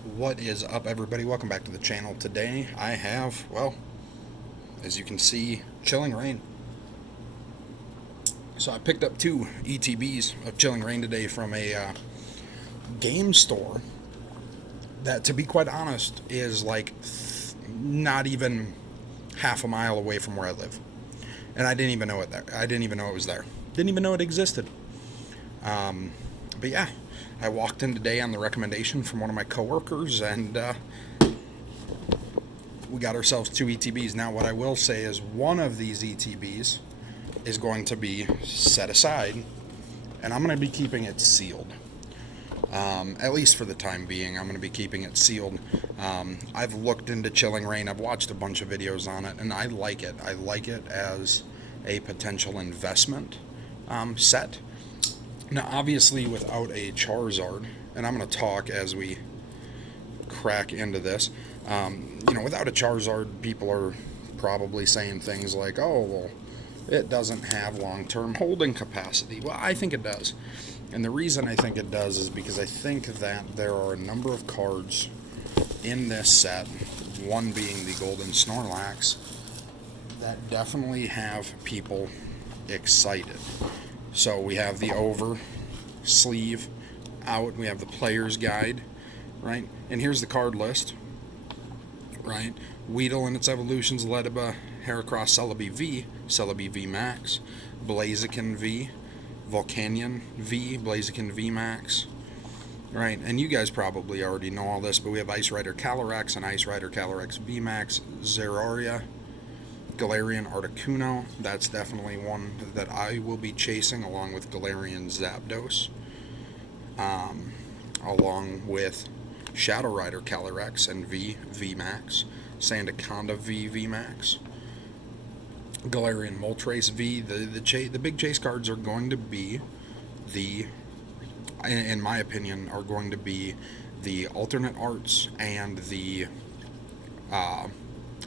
What is up, everybody? Welcome back to the channel. Today I have, well, as you can see, chilling rain. So I picked up two ETBs of chilling rain today from a game store that, to be quite honest, is like not even half a mile away from where I live. And I didn't even know it there. I didn't even know it was there. Didn't even know it existed. But yeah, I walked in today on the recommendation from one of my coworkers, and we got ourselves two ETBs. Now, what I will say is one of these ETBs is going to be set aside, and I'm going to be keeping it sealed. At least for the time being, I'm going to be keeping it sealed. I've looked into chilling rain. I've watched a bunch of videos on it, and I like it. I like it as a potential investment set. Now, obviously, without a Charizard, and I'm going to talk as we crack into this, without a Charizard, people are probably saying things like, oh, well, it doesn't have long-term holding capacity. Well, I think it does. And the reason I think it does is because I think that there are a number of cards in this set, one being the Golden Snorlax, that definitely have people excited. So we have the over sleeve out, we have the player's guide, right? And here's the card list, right? Weedle and its evolutions, Ledaba, Heracross, Celebi V Max, Blaziken V, Volcanion V, Blaziken V Max, right? And you guys probably already know all this, but we have Ice Rider Calyrex and Ice Rider Calyrex V Max, Zeraria, Galarian Articuno. That's definitely one that I will be chasing, along with Galarian Zapdos, along with Shadow Rider Calyrex and V Max, Sandaconda V Max, Galarian Moltres V. The big chase cards are going to be in my opinion, are going to be the alternate arts and the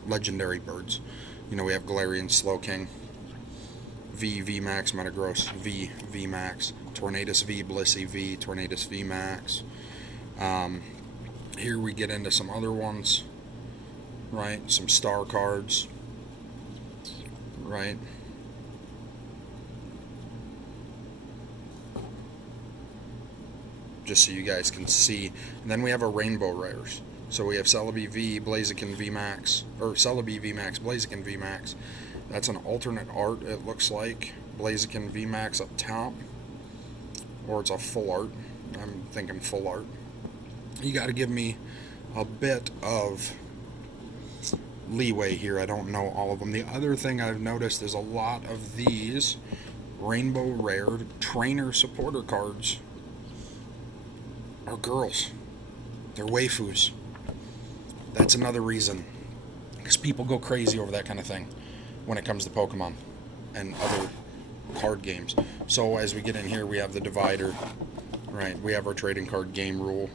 legendary birds. We have Galarian Slowking, V Max, Metagross V Max, Tornadus V, Blissey V, Tornadus V Max. Here we get into some other ones, right? Some star cards, right? Just so you guys can see. And then we have our rainbow rares. So we have Celebi V, Blaziken V Max, or Celebi V Max, Blaziken V Max. That's an alternate art, it looks like. Blaziken V Max up top. Or it's a full art. I'm thinking full art. You got to give me a bit of leeway here. I don't know all of them. The other thing I've noticed is a lot of these rainbow rare trainer supporter cards are girls. They're waifus. That's another reason, because people go crazy over that kind of thing when it comes to Pokemon and other card games. So as we get in here, we have the divider, right? We have our trading card game rule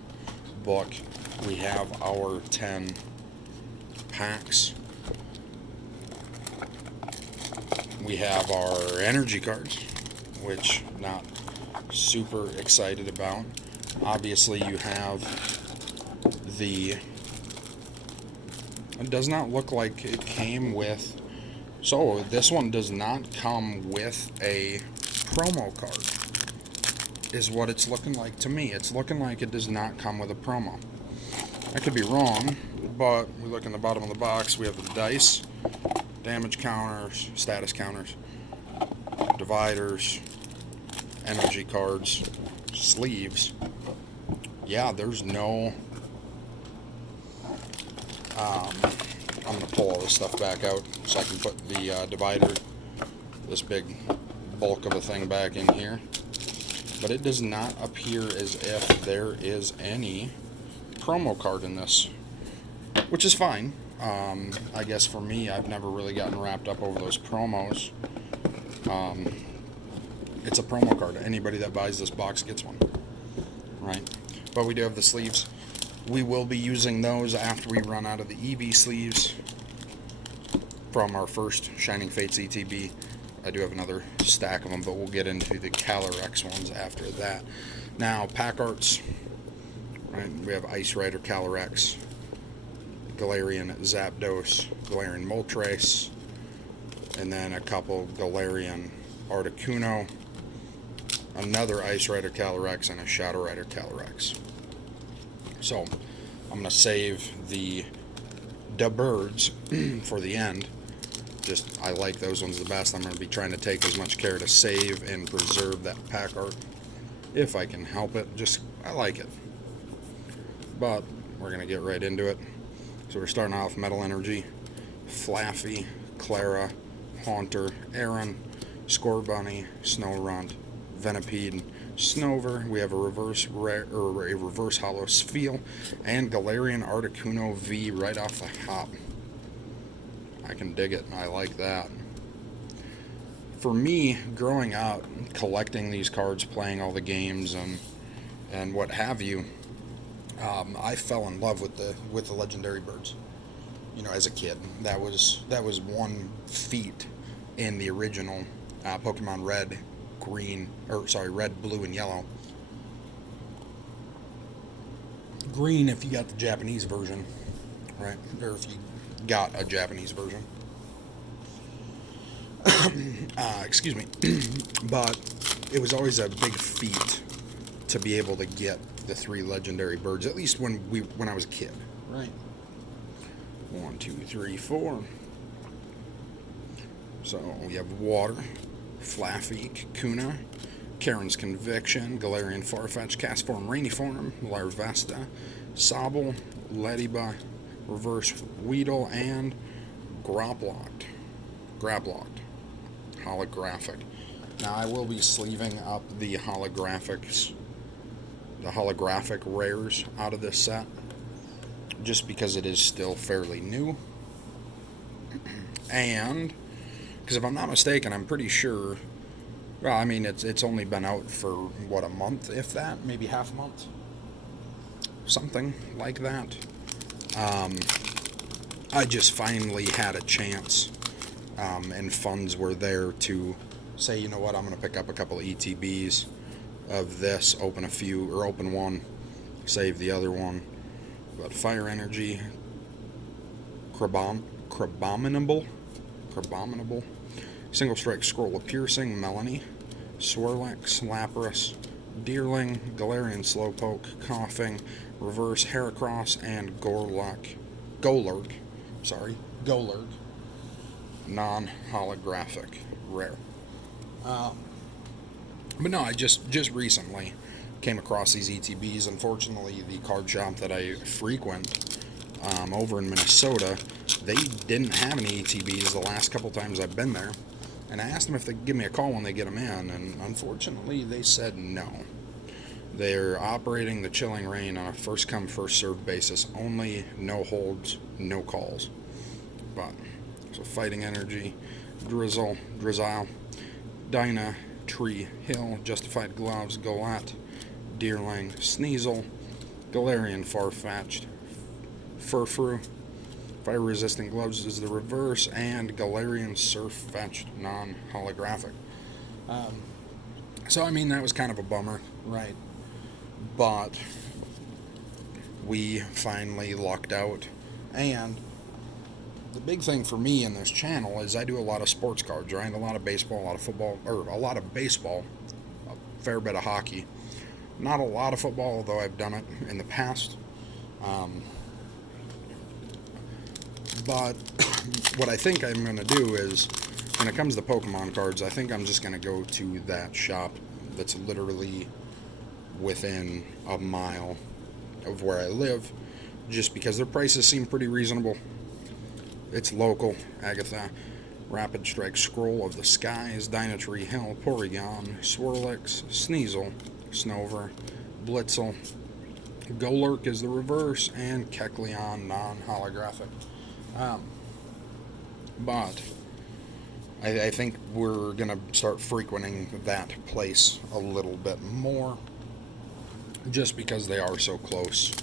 book. We have our 10 packs. We have our energy cards, which not super excited about. Obviously, you have it does not look like it came with, so this one does not come with a promo card, is what it's looking like to me. It's looking like it does not come with a promo. I could be wrong, but we look in the bottom of the box, we have the dice, damage counters, status counters, dividers, energy cards, sleeves. Yeah, there's no... I'm going to pull all this stuff back out so I can put the divider, this big bulk of a thing, back in here. But it does not appear as if there is any promo card in this, which is fine. I guess for me, I've never really gotten wrapped up over those promos. It's a promo card. Anybody that buys this box gets one, right? But we do have the sleeves. We will be using those after we run out of the EV sleeves from our first Shining Fates ETB. I do have another stack of them, but we'll get into the Calyrex ones after that. Now, pack arts, Right? We have Ice Rider Calyrex, Galarian Zapdos, Galarian Moltres, and then a couple Galarian Articuno, another Ice Rider Calyrex, and a Shadow Rider Calyrex. So I'm going to save the birds for the end. Just, I like those ones the best. I'm going to be trying to take as much care to save and preserve that pack art if I can help it. Just, I like it. But we're going to get right into it. So we're starting off Metal Energy, Flaffy, Clara, Haunter, Aaron, Scorbunny, Snorunt, Venipede, Snover. We have a reverse hollow Spheal, and Galarian Articuno V right off the hop. I can dig it. I like that. For me, growing up, collecting these cards, playing all the games, and what have you, I fell in love with the legendary birds. You know, as a kid, that was one feat in the original Pokemon Red, Red, Blue, and Yellow. Green if you got the Japanese version, right? Or if you got a Japanese version. Excuse me. But it was always a big feat to be able to get the 3 legendary birds, at least when I was a kid, right? 1, 2, 3, 4. So we have Water, Flaffy, Kakuna, Karen's Conviction, Galarian Farfetch, Castform, Rainy Form, Larvesta, Sobble, Lediba, Reverse Weedle, and Graplocked. Holographic. Now I will be sleeving up the holographic rares out of this set, just because it is still fairly new. And because if I'm not mistaken, I'm pretty sure, well, I mean, it's only been out for what, a month, if that, maybe half a month, something like that. I just finally had a chance, and funds were there to say, you know what, I'm going to pick up a couple of ETBs of this, open one, save the other one. But Fire Energy, Crabominable, Single Strike Scroll of Piercing, Melanie, Swirlex, Lapras, Deerling, Galarian Slowpoke, Coughing, Reverse Heracross, and Golurk, non-holographic rare. But no, I just recently came across these ETBs. Unfortunately, the card shop that I frequent over in Minnesota, they didn't have any ETBs the last couple times I've been there. And I asked them if they'd give me a call when they get them in, and unfortunately they said no. They're operating the Chilling Reign on a first-come, first-served basis only, no holds, no calls. But, so Fighting Energy, Drizzile, Dyna, Tree, Hill, Justified Gloves, Golett, Deerling, Sneasel, Galarian Farfetch'd, Furfru, Fire Resistant Gloves is the reverse, and Galarian Surfetch'd non-holographic. So, I mean, that was kind of a bummer, right? But we finally lucked out, and the big thing for me in this channel is I do a lot of sports cards, right? A lot of baseball, a lot of football, or a lot of baseball, a fair bit of hockey. Not a lot of football, although I've done it in the past. But what I think I'm going to do is, when it comes to Pokemon cards, I think I'm just going to go to that shop that's literally within a mile of where I live, just because their prices seem pretty reasonable. It's local. Agatha, Rapid Strike, Scroll of the Skies, Dynatree, Hill, Porygon, Swirlix, Sneasel, Snover, Blitzel, Golurk is the reverse, and Kecleon non-holographic. But I think we're going to start frequenting that place a little bit more, just because they are so close.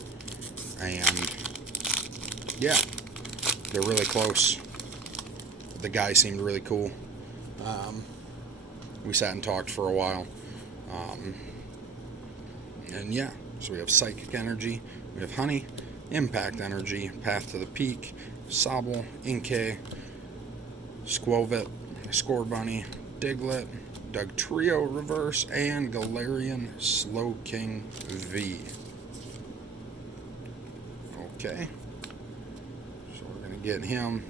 And yeah, they're really close. The guy seemed really cool. We sat and talked for a while. And yeah, So we have Psychic Energy, we have Honey, Impact Energy, Path to the Peak, Sobble, Inkay, Squovit, Scorbunny, Diglett, Dugtrio Reverse, and Galarian Slowking V. Okay, so we're going to get him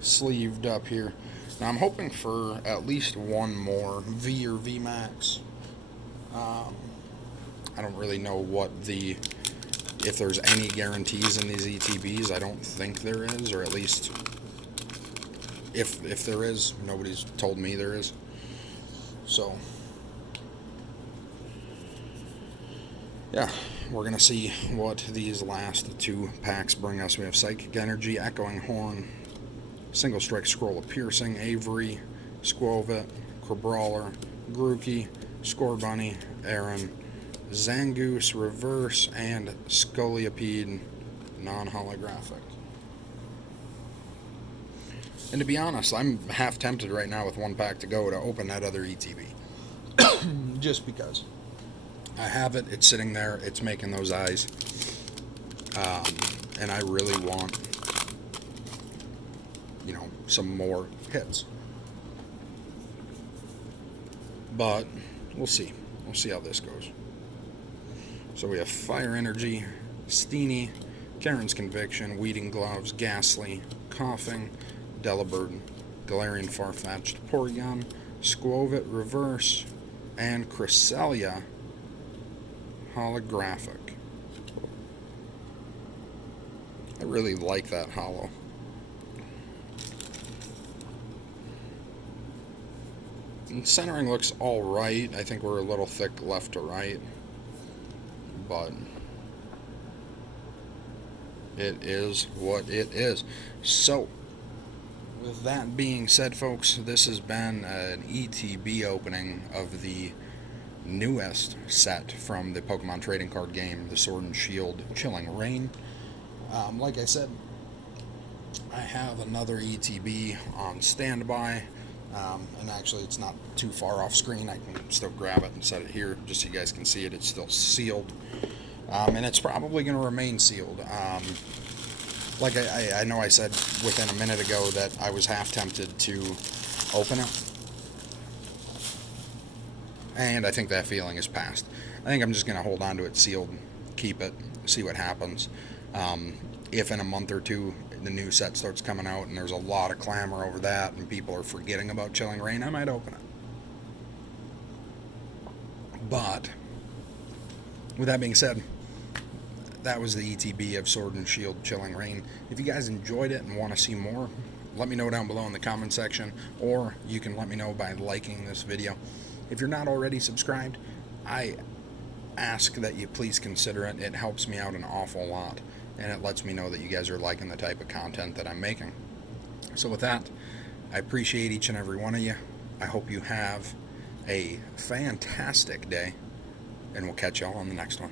sleeved up here. Now I'm hoping for at least one more V or V Max. I don't really know if there's any guarantees in these ETBs. I don't think there is, or at least if there is, nobody's told me there is. So yeah, we're gonna see what these last two packs bring us. We have Psychic Energy, Echoing Horn, Single Strike Scroll of Piercing, Avery, Squovit, Crabrawler, Grookey, Scorbunny, Aaron, Zangoose Reverse, and Scolipede non-holographic. And to be honest, I'm half tempted right now with one pack to go to open that other ETB. Just because I have it, it's sitting there, it's making those eyes, and I really want, some more hits. But we'll see. We'll see how this goes. So we have Fire Energy, Steenie, Karen's Conviction, Weeding Gloves, Ghastly, Coughing, Delibird, Galarian Farfetch'd, Porygon, Squovit Reverse, and Cresselia holographic. I really like that holo. And centering looks alright. I think we're a little thick left to right, but it is what it is. So with that being said, folks, this has been an ETB opening of the newest set from the Pokemon trading card game, the Sword and Shield Chilling Reign. Like I said, I have another ETB on standby, and actually it's not too far off screen. I can still grab it and set it here just so you guys can see it. It's still sealed, and it's probably going to remain sealed. Like I know I said within a minute ago that I was half tempted to open it, and I think that feeling is past. I think I'm just going to hold on to it sealed, keep it, see what happens. If in a month or two the new set starts coming out and there's a lot of clamor over that and people are forgetting about Chilling Reign, I might open it. But with that being said, that was the ETB of Sword and Shield Chilling Reign. If you guys enjoyed it and want to see more, let me know down below in the comment section, or you can let me know by liking this video. If you're not already subscribed, I ask that you please consider it. It helps me out an awful lot, and it lets me know that you guys are liking the type of content that I'm making. So with that, I appreciate each and every one of you. I hope you have a fantastic day, and we'll catch y'all on the next one.